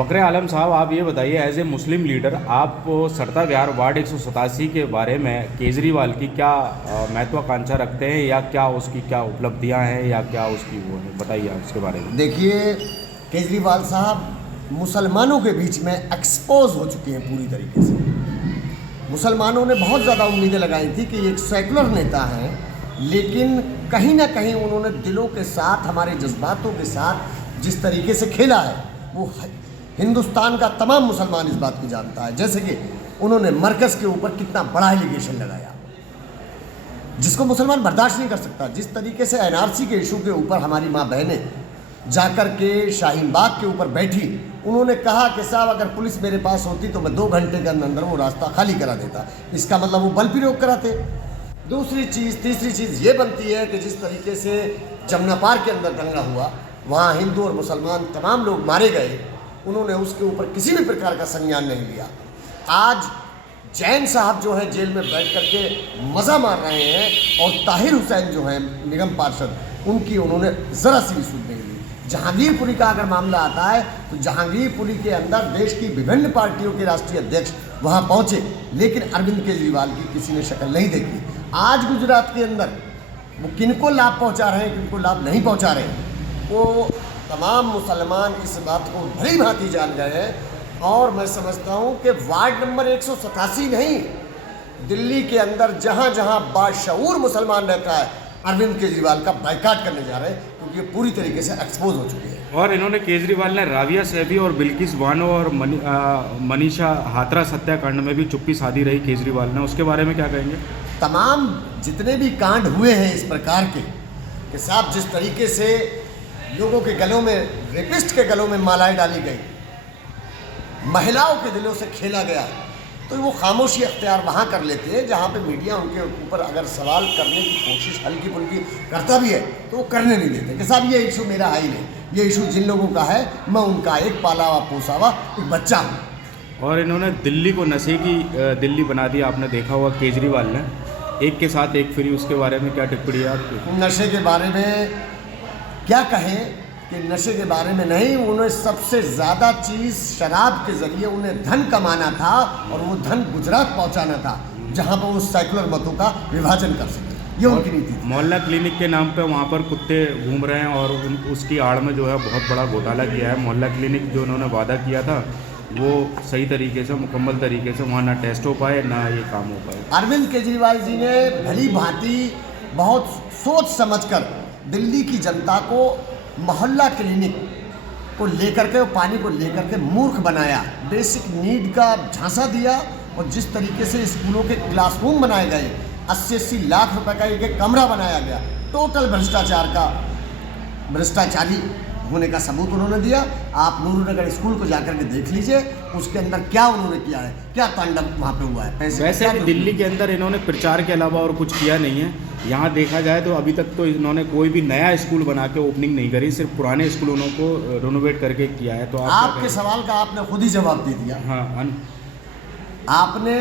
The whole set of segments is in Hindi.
फ़खरे आलम साहब, आप ये बताइए एज ए मुस्लिम लीडर, आप सरिता विहार वार्ड 187 के बारे में केजरीवाल की क्या महत्वाकांक्षा रखते हैं, या क्या उसकी क्या उपलब्धियां हैं, या क्या उसकी वो है, बताइए आप उसके बारे में। देखिए, केजरीवाल साहब मुसलमानों के बीच में एक्सपोज हो चुके हैं पूरी तरीके से। मुसलमानों ने बहुत ज़्यादा उम्मीदें लगाई थी कि एक सेकुलर नेता हैं, लेकिन कहीं ना कहीं उन्होंने दिलों के साथ, हमारे जज्बातों के साथ जिस तरीके से खेला है, वो हिंदुस्तान का तमाम मुसलमान इस बात को जानता है। जैसे कि उन्होंने मरकज़ के ऊपर कितना बड़ा एलिगेशन लगाया, जिसको मुसलमान बर्दाश्त नहीं कर सकता। जिस तरीके से एनआरसी के इशू के ऊपर हमारी माँ बहनें जाकर के शाहीन बाग के ऊपर बैठी, उन्होंने कहा कि साहब अगर पुलिस मेरे पास होती तो मैं 2 घंटे के अंदर वो रास्ता खाली करा देता। इसका मतलब वो बल प्रयोग कराते। दूसरी चीज़, तीसरी चीज़ ये बनती है कि जिस तरीके से जमुना पार के अंदर दंगा हुआ, वहाँ हिंदू और मुसलमान तमाम लोग मारे गए, उन्होंने उसके ऊपर किसी भी प्रकार का संज्ञान नहीं लिया। आज जैन साहब जो है जेल में बैठ करके मज़ा मार रहे हैं, और ताहिर हुसैन जो है निगम पार्षद, उनकी उन्होंने ज़रा सी भी सुध नहीं ली। जहांगीरपुरी का अगर मामला आता है तो जहांगीरपुरी के अंदर देश की विभिन्न पार्टियों के राष्ट्रीय अध्यक्ष वहाँ पहुँचे, लेकिन अरविंद केजरीवाल की किसी ने शक्ल नहीं देखी। आज गुजरात के अंदर वो किनको लाभ पहुँचा रहे हैं, किनको लाभ नहीं पहुँचा रहे हैं, वो तमाम मुसलमान इस बात को भली भांति जान गए हैं। और मैं समझता हूँ कि वार्ड नंबर 187 नहीं, दिल्ली के अंदर जहाँ जहाँ बाशऊर मुसलमान रहता है, अरविंद केजरीवाल का बाइकाट करने जा रहे हैं, क्योंकि ये पूरी तरीके से एक्सपोज हो चुके हैं। और इन्होंने, केजरीवाल ने राबिया सैफी और बिल्किस बानो और मनीषा हाथरस हत्याकांड में भी चुप्पी साधी रही केजरीवाल ने, उसके बारे में क्या कहेंगे? तमाम जितने भी कांड हुए हैं इस प्रकार के साहब, जिस तरीके से लोगों के गलों में, रेपिस्ट के गलों में मालाएं डाली गई, महिलाओं के दिलों से खेला गया, तो वो खामोशी अख्तियार वहाँ कर लेते हैं जहाँ पे मीडिया उनके ऊपर अगर सवाल करने की कोशिश हल्की फुल्की करता भी है तो वो करने नहीं देते कि साहब ये इशू मेरा है ही नहीं, ये इशू जिन लोगों का है, मैं उनका एक पाला हुआ पोसा हुआ एक बच्चा हूँ। और इन्होंने दिल्ली को नशे की दिल्ली बना दिया, आपने देखा हुआ केजरीवाल ने, एक के साथ एक फ्री, उसके बारे में क्या टिप्पणी है आपकी? नशे के बारे में क्या कहें कि नशे के बारे में नहीं, उन्हें सबसे ज़्यादा चीज़ शराब के ज़रिए उन्हें धन कमाना था, और वो धन गुजरात पहुंचाना था, जहां पर वो सेकुलर मतों का विभाजन कर सके। ये उनकी नीति थी। मोहल्ला क्लिनिक के नाम पे वहाँ पर कुत्ते घूम रहे हैं, और उसकी आड़ में जो है बहुत बड़ा घोटाला किया है। मोहल्ला क्लिनिक जो उन्होंने वादा किया था, वो सही तरीके से, मुकम्मल तरीके से वहाँ ना टेस्ट हो पाए, ना ये काम हो पाए। अरविंद केजरीवाल जी ने भली भांति बहुत सोच समझकर दिल्ली की जनता को मोहल्ला क्लिनिक को लेकर के, पानी को लेकर के मूर्ख बनाया, बेसिक नीड का झांसा दिया, और जिस तरीके से स्कूलों के क्लासरूम बनाए गए, 80-80 लाख रुपए का एक कमरा बनाया गया, टोटल भ्रष्टाचारी होने का सबूत उन्होंने दिया। आप नूरुनगर स्कूल को जाकर के देख लीजिए, उसके अंदर क्या उन्होंने किया है, क्या तांडव वहाँ पे हुआ है। पैसे वैसे भी दिल्ली के अंदर इन्होंने प्रचार के अलावा और कुछ किया नहीं है। यहाँ देखा जाए तो अभी तक तो इन्होंने कोई भी नया स्कूल बना के ओपनिंग नहीं करी, सिर्फ पुराने स्कूलों को रेनोवेट करके किया है। तो आपके सवाल का आपने खुद ही जवाब दे दिया। हाँ, आपने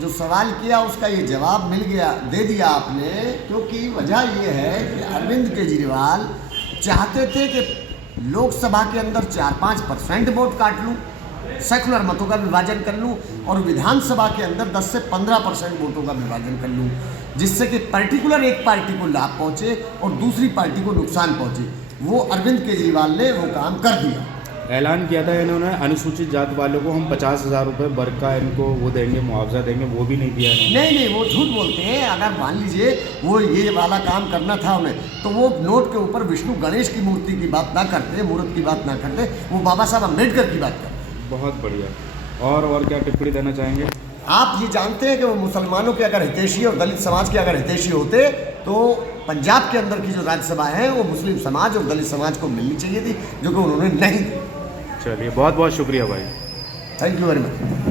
जो सवाल किया उसका ये जवाब मिल गया, दे दिया आपने, क्योंकि वजह ये है कि अरविंद केजरीवाल चाहते थे कि लोकसभा के अंदर 4-5% वोट काट लूँ, सेकुलर मतों का विभाजन कर लूँ, और विधानसभा के अंदर 10 से 15% वोटों का विभाजन कर लूँ, जिससे कि पर्टिकुलर एक पार्टी को लाभ पहुँचे और दूसरी पार्टी को नुकसान पहुँचे। वो अरविंद केजरीवाल ने वो काम कर दिया। ऐलान किया था इन्होंने, अनुसूचित जाति वालों को हम 50,000 रुपये वर्ग का इनको वो देंगे, मुआवजा देंगे, वो भी नहीं दिया इन्होंने। नहीं, वो झूठ बोलते हैं। अगर मान लीजिए वो ये वाला काम करना था उन्हें, तो वो नोट के ऊपर विष्णु गणेश की मूर्ति की बात ना करते, मूर्त की बात ना करते, वो बाबा साहब अम्बेडकर की बात करते। बहुत बढ़िया। और क्या टिप्पणी देना चाहेंगे? आप ये जानते हैं कि वो मुसलमानों के अगर हितैषी और दलित समाज के अगर हितैषी होते तो पंजाब के अंदर की जो राज्यसभा है वो मुस्लिम समाज और दलित समाज को मिलनी चाहिए थी, जो कि उन्होंने नहीं दी। चलिए, बहुत बहुत शुक्रिया भाई। Thank you very much.